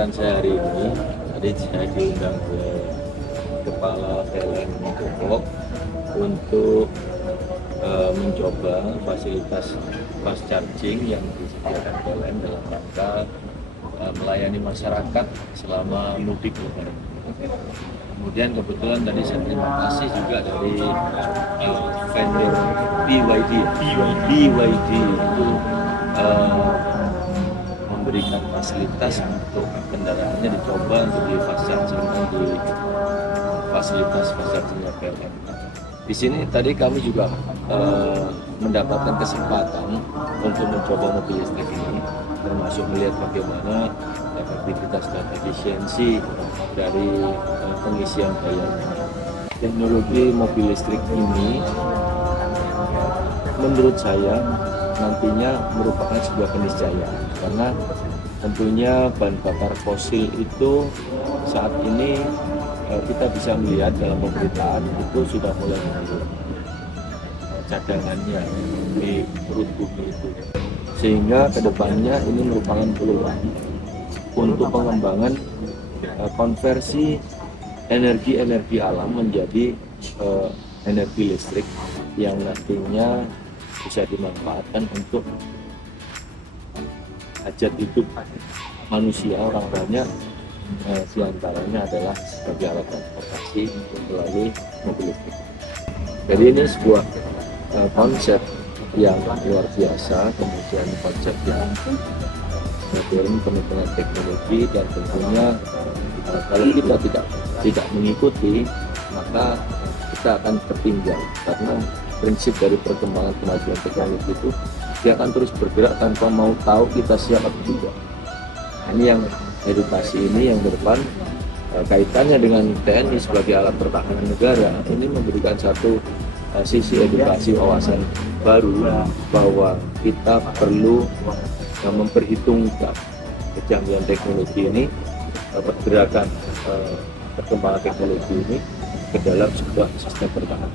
kesempatan saya hari ini. Tadi saya diundang ke Kepala PLN Depok untuk mencoba fasilitas fast charging yang disediakan PLN dalam rangka melayani masyarakat selama mudik lebaran. Kemudian kebetulan tadi saya terima kasih juga dari vendor BYD itu memberikan fasilitas untuk kendaraannya dicoba untuk di fast charging di fasilitas fast chargingnya PLN. Di sini tadi kami juga mendapatkan kesempatan untuk mencoba mobil listrik ini, termasuk melihat bagaimana efektivitas dan efisiensi dari pengisian daya. Teknologi mobil listrik ini menurut saya nantinya merupakan sebuah keniscayaan, karena tentunya bahan bakar fosil itu saat ini kita bisa melihat dalam pemberitaan itu sudah mulai menurun cadangannya di perut bumi itu, sehingga kedepannya ini merupakan peluang untuk pengembangan konversi energi alam menjadi energi listrik yang nantinya bisa dimanfaatkan untuk hajat hidup manusia, orang banyak, diantaranya adalah sebagai alat transportasi melalui mobil listrik. Jadi ini sebuah konsep yang luar biasa, kemudian konsep yang modern, penuh dengan teknologi, dan tentunya kalau kita tidak mengikuti maka kita akan tertinggal, karena prinsip dari perkembangan kemajuan teknologi itu dia akan terus bergerak tanpa mau tahu kita siap atau tidak. Ini yang edukasi ini yang ke depan kaitannya dengan TNI sebagai alat pertahanan negara, ini memberikan satu sisi edukasi wawasan baru bahwa kita perlu memperhitungkan kecanggihan teknologi ini, pergerakan perkembangan teknologi ini ke dalam sebuah sistem pertahanan.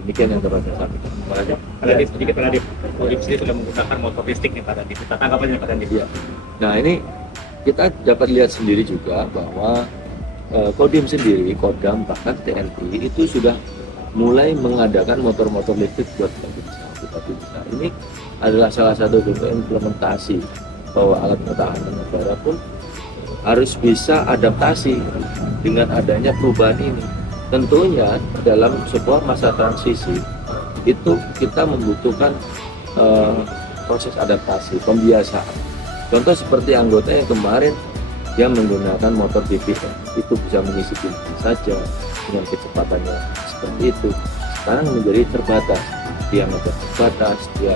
Demikian yang dapat saya sampaikan. Pak Nadiem, sedikit Pak Nadiem, Kodim sendiri sudah menggunakan motor listrik nih Pak Nadiem. Tanggapannya Pak Nadiem? Ya. Nah ini kita dapat lihat sendiri juga bahwa Kodim sendiri, Kodam, bahkan TNI itu sudah mulai mengadakan motor-motor listrik buat bagi besar. Ini adalah salah satu bentuk implementasi bahwa alat pertahanan negara pun harus bisa adaptasi dengan adanya perubahan ini. Tentunya dalam sebuah masa transisi itu kita membutuhkan proses adaptasi, pembiasaan. Contoh seperti anggota yang kemarin dia menggunakan motor BBM, itu bisa mengisi bensin saja dengan kecepatannya seperti itu. Sekarang menjadi terbatas, dia menjadi terbatas, dia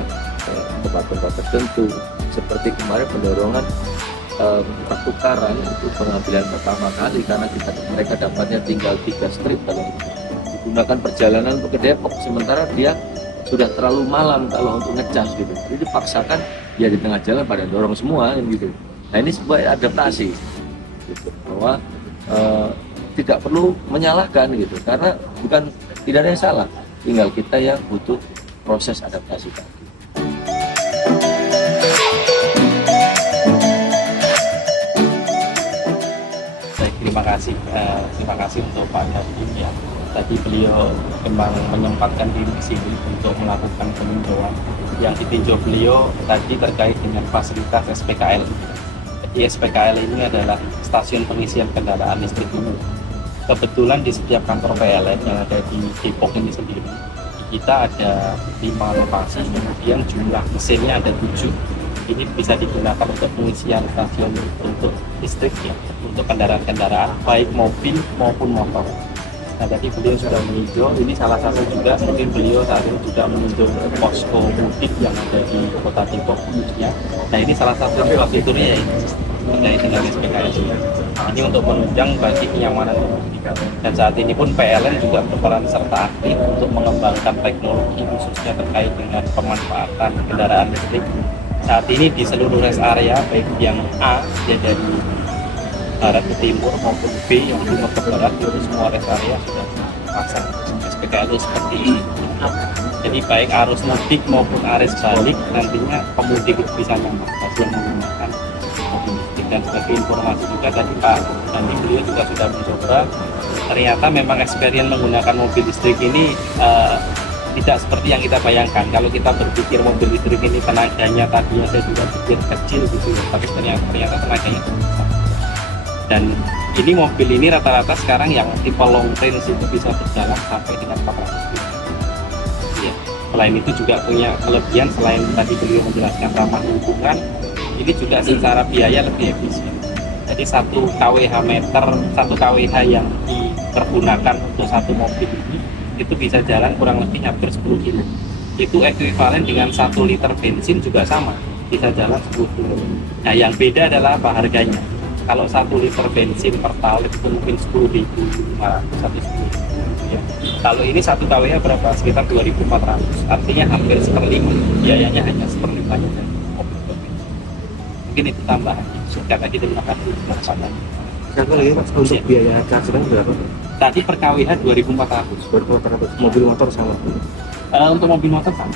tempat-tempat tertentu. Seperti kemarin pendorongan pertukaran itu pengambilan pertama kali, karena mereka dapatnya tinggal 3 strip kalau digunakan perjalanan untuk ke Depok, sementara dia sudah terlalu malam kalau untuk ngecas gitu. Jadi dipaksakan ya di tengah jalan pada dorong semua gitu. Nah ini sebuah adaptasi gitu, bahwa tidak perlu menyalahkan gitu, karena tidak ada yang salah, tinggal kita yang butuh proses adaptasi tadi. Terima kasih untuk Pak Nadiem ya. Tadi beliau memang menyempatkan diri di sini untuk melakukan peninjauan. Yang ditinjau beliau tadi terkait dengan fasilitas SPKL. Jadi SPKL ini adalah stasiun pengisian kendaraan listrik umum. Kebetulan di setiap kantor PLN yang ada di Depok ini sendiri, kita ada 5 lokasi, kemudian jumlah mesinnya ada 7. Ini bisa digunakan untuk pengisian stasiun untuk listrik ya, untuk kendaraan-kendaraan baik mobil maupun motor. Nah tadi beliau sudah meninjau, ini salah satu juga mungkin beliau saat ini juga meninjau posko mudik yang ada di Kota Depok khususnya. Nah ini salah satu infrastrukturnya ya, ini terkait dengan SPKL. Ini untuk menunjang bagi kenyamanan pemudik. Dan saat ini pun PLN juga berperan serta aktif untuk mengembangkan teknologi khususnya terkait dengan pemanfaatan kendaraan listrik. Saat ini di seluruh rest area, baik yang A ya dari barat ke timur maupun B yang timur ke barat, itu semua rest area sudah pasang SPKL seperti ini. Jadi baik arus mudik maupun arus balik nantinya pemudik bisa nyaman yang menggunakan mobil listrik. dan sebagai informasi juga tadi Pak Dandi beliau juga sudah mencoba. Ternyata memang experience menggunakan mobil listrik ini tidak seperti yang kita bayangkan. Kalau kita berpikir mobil listrik ini tenaganya tadinya saya juga pikir kecil gitu, tapi ternyata tenaganya besar. Dan ini mobil ini rata-rata sekarang yang tipe long range itu bisa berjalan sampai dengan 400 km. Ya. Selain itu juga punya kelebihan, selain tadi beliau menjelaskan ramah lingkungan, ini juga secara biaya lebih efisien. Jadi 1 kWh meter, 1 kWh yang dipergunakan untuk satu mobil ini itu bisa jalan kurang lebih hampir 10 km. Itu ekuivalen dengan 1 liter bensin juga sama, bisa jalan 10 km. Nah yang beda adalah apa harganya. Kalau 1 liter bensin pertalite itu mungkin 10.500 atau 10.000 ya. Kalau ini 1 kWh berapa? Sekitar 2.400. Artinya hampir seperlima. Biayanya hanya seperlimanya dari mobil bensin. Mungkin itu tambahan. Karena kita terima kasih kepada Satu lagi Mas, untuk biaya chargeran berapa? tadi per kWh 2.400. 2.400. Mobil motor sama. Untuk mobil motor sama.